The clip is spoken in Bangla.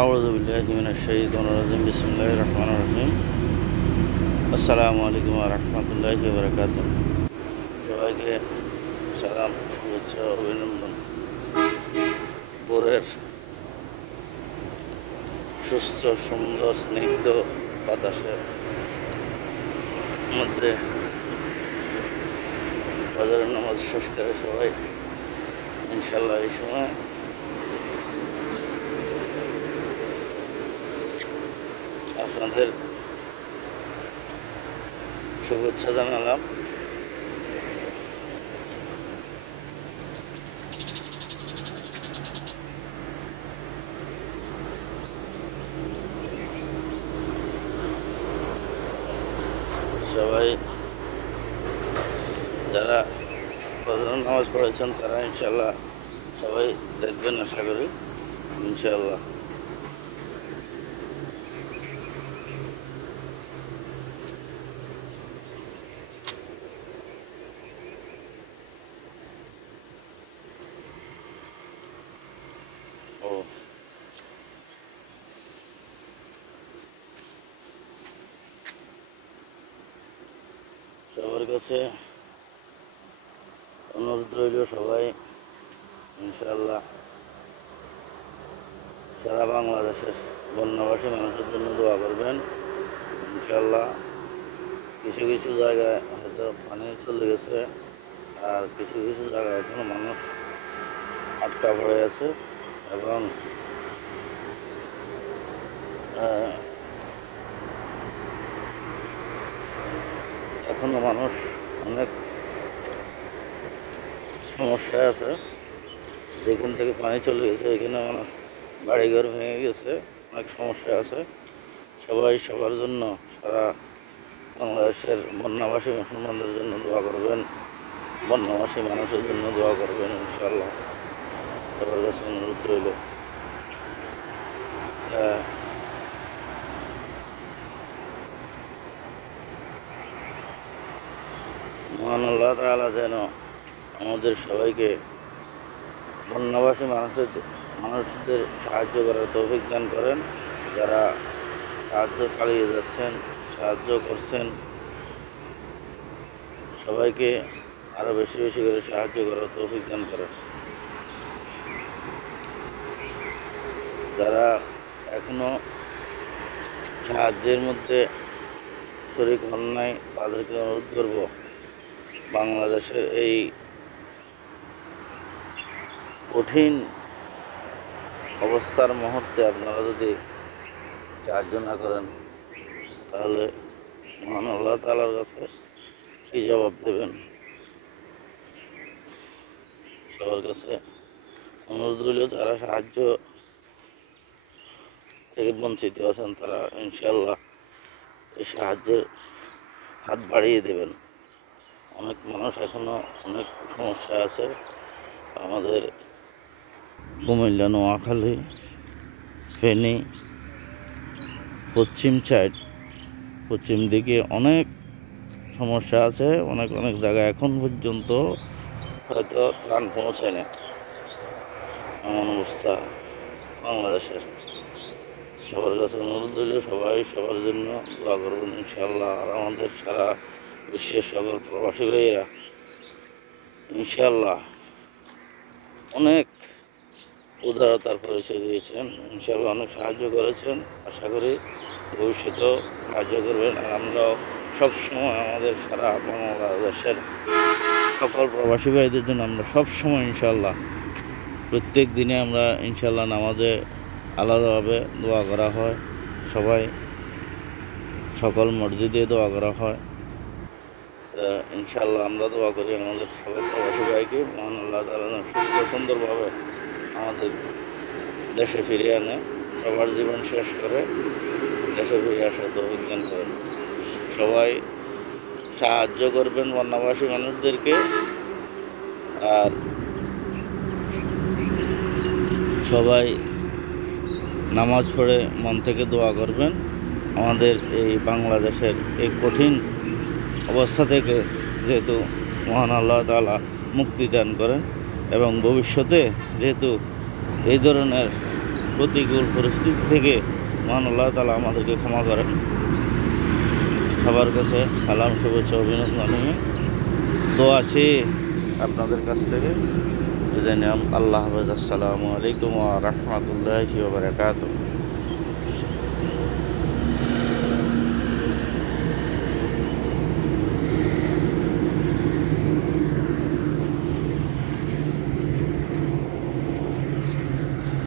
আউযু বিল্লাহি মিনাশ শাইতানির রাজিম বিসমিল্লাহির রহমানির রহিম। আসসালামু আলাইকুম ওয়া রাহমাতুল্লাহি ওয়া বারাকাতুহু। সবাইকে সালাম, শুভেচ্ছা, অভিনন্দন। ভোরের সুস্থ সুন্দর স্নিগ্ধ বাতাসের মধ্যে ফজরের নামাজ শেষ করে সবাই ইনশাআল্লাহ এই সময় আপনাদের শুভেচ্ছা জানালাম। সবাই যারা ফজরের নামাজ পড়েছেন তারা ইনশাআল্লাহ সবাই দেখবেন, আশা করি ইনশাআল্লাহ। ও সবার কাছে অনুরোধ রইল, সবাই ইনশাআল্লাহ সারা বাংলাদেশের বন্যাবাসী মানুষের জন্য দোয়া করবেন ইনশাআল্লাহ। কিছু কিছু জায়গায় হয়তো পানি চলে গেছে, আর কিছু কিছু জায়গায় এখনো মানুষ আটকা পড়ে আছে, এবং এখনো মানুষ অনেক সমস্যায় আছে। যেখান থেকে পানি চলে গেছে এখানে মানুষ বাড়িঘর ভেঙে গেছে, অনেক সমস্যা আছে। সবাই সবার জন্য, সারা বাংলাদেশের বন্যাবাসী মুসলমানদের জন্য দোয়া করবেন, বন্যাবাসী মানুষের জন্য দোয়া করবেন ইনশাআল্লাহ। সবার কাছে অনুরোধ রইল। মহান আল্লাহ তাআলা যেন আমাদের সবাইকে বন্যাবাসী মানুষদের সাহায্য করার তৌফিক দান করেন। যারা সাহায্য চালিয়ে যাচ্ছেন, সাহায্য করছেন, সবাইকে আরও বেশি বেশি করে সাহায্য করার তৌফিক দান করেন। যারা এখনো সাহায্যের মধ্যে শরীক হন নাই তাদেরকে অনুরোধ করব, বাংলাদেশের এই কঠিন অবস্থার মুহূর্তে আপনারা যদি সাহায্য না করেন তাহলে মহান আল্লাহ তাআলার কাছে কী জবাব দেবেন। সবার কাছে অনুরোধ রইল, যারা সাহায্য থেকে বঞ্চিত আছেন তারা ইনশাআল্লাহ এই সাহায্যের হাত বাড়িয়ে দেবেন। অনেক মানুষ এখনো অনেক সমস্যা আছে। আমাদের কুমিল্লা, নোয়াখালী, ফেনী, পশ্চিম দিকে অনেক সমস্যা আছে। অনেক অনেক জায়গায় এখন পর্যন্ত হয়তো ত্রাণ পৌঁছায় না। এমন অবস্থা বাংলাদেশের। সবার কাছে অনুরোধ রইল, সবাই সবার জন্য দোয়া করবেন ইনশাআল্লাহ। আর আমাদের সারা বিশ্বের সকল প্রবাসী ভাইয়েরা ইনশাআল্লাহ অনেক উদারতার পরিচয় দিয়েছেন, ইনশাআল্লাহ অনেক সাহায্য করেছেন। আশা করি ভবিষ্যতেও সাহায্য করবেন। আর আমরাও সবসময় আমাদের সারা বাংলাদেশের সকল প্রবাসী ভাইদের জন্য আমরা সবসময় ইনশাআল্লাহ প্রত্যেক দিনে আমরা ইনশাআল্লাহ নামাজে আলাদাভাবে দোয়া করা হয়। সবাই সকল মসজিদে দোয়া করা হয়। ইনশাআল্লাহ আমরা দোয়া করি আমাদের সকল প্রবাসী ভাইকে মহান আল্লাহ তাআলা সুস্থ সুন্দরভাবে আমাদের দেশে ফিরিয়ে আনে, সবার জীবন শেষ করে দেশে ফিরে আসার তৌফিক দান করেন। সবাই সাহায্য করবেন বন্যাবাসী মানুষদেরকে, আর সবাই নামাজ পড়ে মন থেকে দোয়া করবেন আমাদের এই বাংলাদেশের এই কঠিন অবস্থা থেকে, যেহেতু মহান আল্লাহ তাআলা মুক্তি দান করেন, এবং ভবিষ্যতে যেহেতু এই ধরনের প্রতিকূল পরিস্থিতি থেকে মহান আল্লাহ তাআলা আমাদেরকে ক্ষমা করেন। সবার কাছে সালাম, শুভেচ্ছা, অভিনন্দন নিয়ে দোয়া আছে আপনাদের কাছ থেকে। বিদায় নিলাম। আল্লাহ হাফেজ। আসসালামু আলাইকুম ওয়া রাহমাতুল্লাহি ওয়া বারাকাতুহু।